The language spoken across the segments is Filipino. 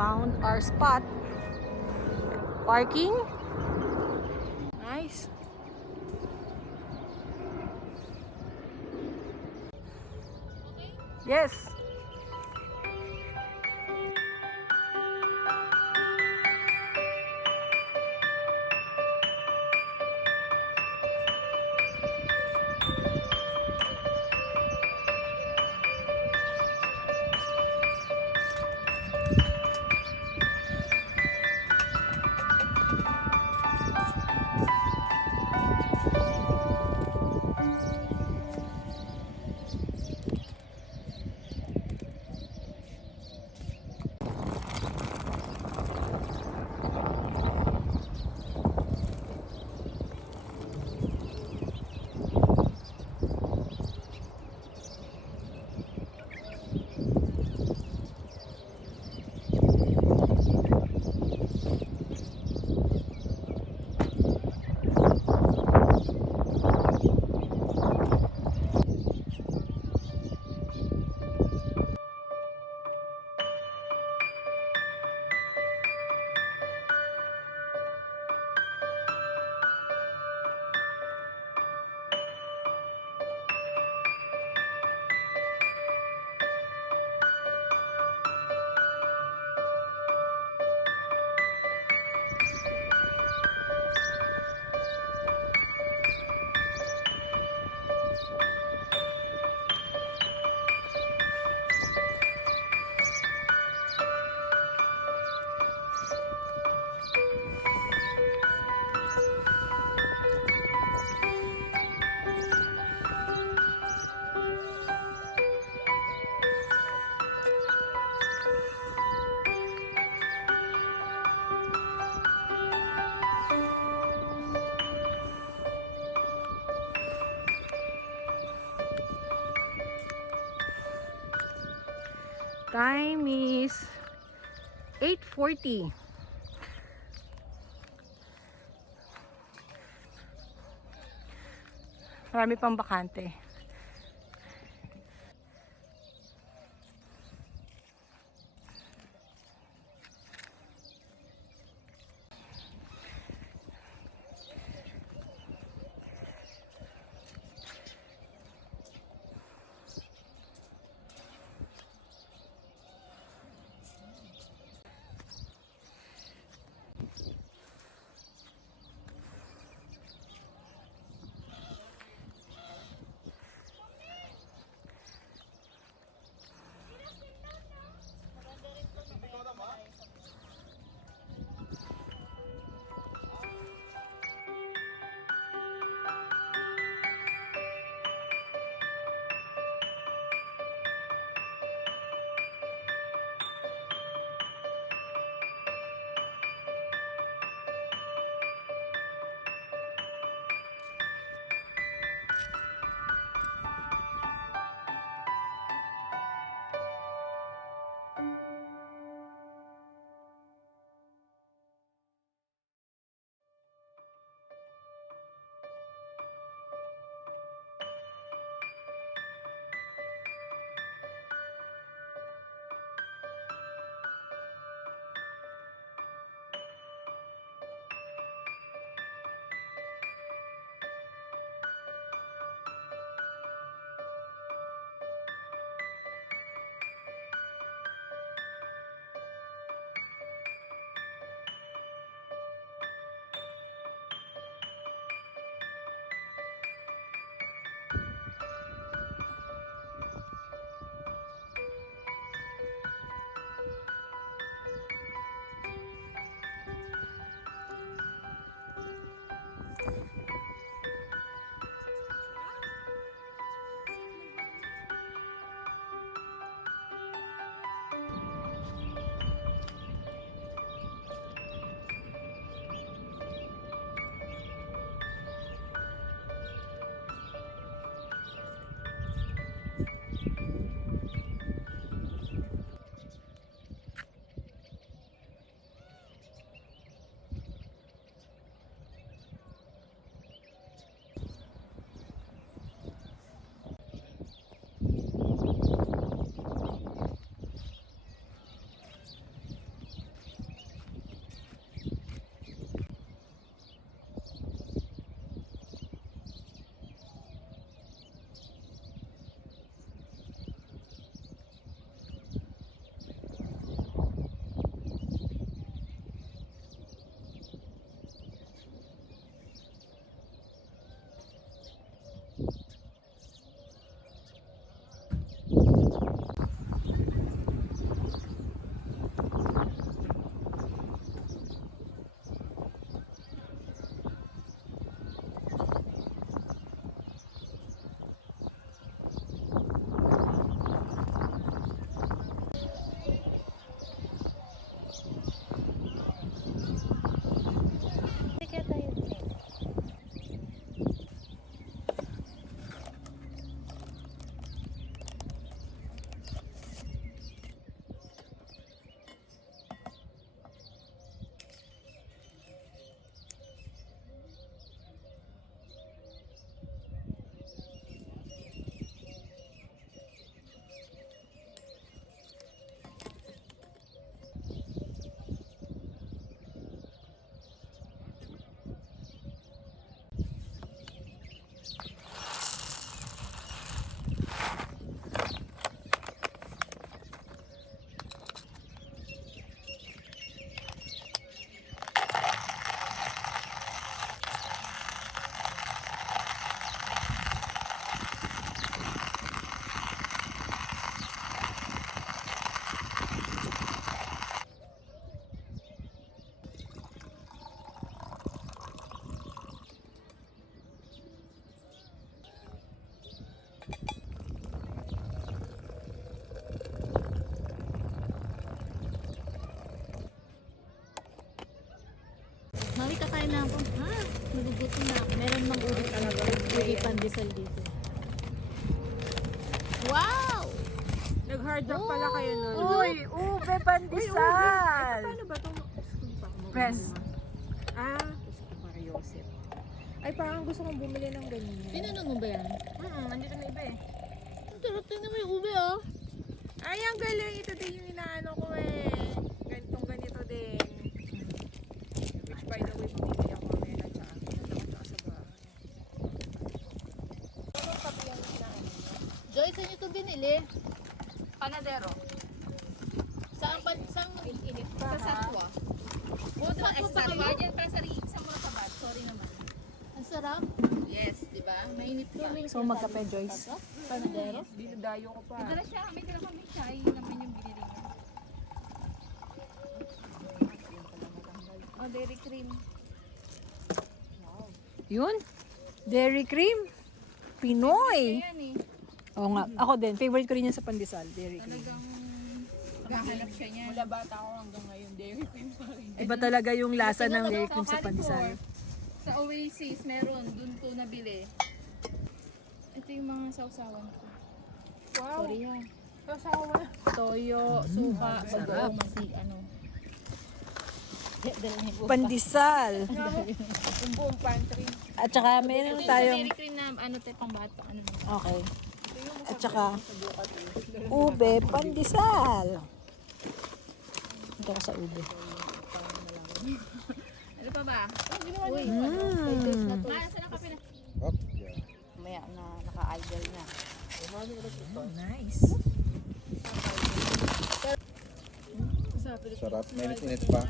found our spot. Parking. Nice. Yes. Time is 8:40. Marami pang bakante. pandesal dito. Wow! Nag-hard rock pala kayo nun. Uy, ube pandesal! Paano ba itong... Press. Gusto ko Mariosep. Ay, parang gusto kong bumili ng ganyan. Tinanong mo ba yan? Nandito na iba eh. Ang sarap tingnan mo yung ube, oh. Ay, ang galing. Ito din yung inaano ko eh. Ganito din. Which by the way, mamimili ako mamaya na tsaka. Tsaka sa bahay. Anong kape yung inaano mo? Joy, saan nyo ito binili? Panadero. Saan init Sa Satwa. Buto Ay, sa Satwa dyan para sa Sabat. Sorry naman. Ang sarap. Yes, di ba? Mainit pa. So, magkape, Joyce. Panadero. Dinudayo ko pa. Dala siya, may dala kami chai naman yung binili niya. Oh, dairy cream. Yun? Dairy cream? Pinoy! Ayan eh. Oo nga, ako din. Favorite ko rin yan sa pandesal, dairy cream. Nakahanap siya niya. Mula bata ako hanggang ngayon, dairy cream pa rin. Iba talaga yung lasa ng dairy cream sa pandesal. Sa Oasis, meron. Doon to nabili. Ito yung mga sausawan ko. Wow! Sorry ha. Kasawa. Toyo, suka, sarap. bagoong, ano. Dalhin ko pa. Pandesal! Yung buong pantry. At saka meron Ito yung tayong... dairy cream na ano tayo pang bata. Ano mo. Okay. At saka ube pandesal. Ito ko sa ube. Ano pa ba? Uy. Ma, saan ang kape na? Up, yeah. Maya na naka-idle na. Nice. Sarap. Mainit-init pa.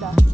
Ganda.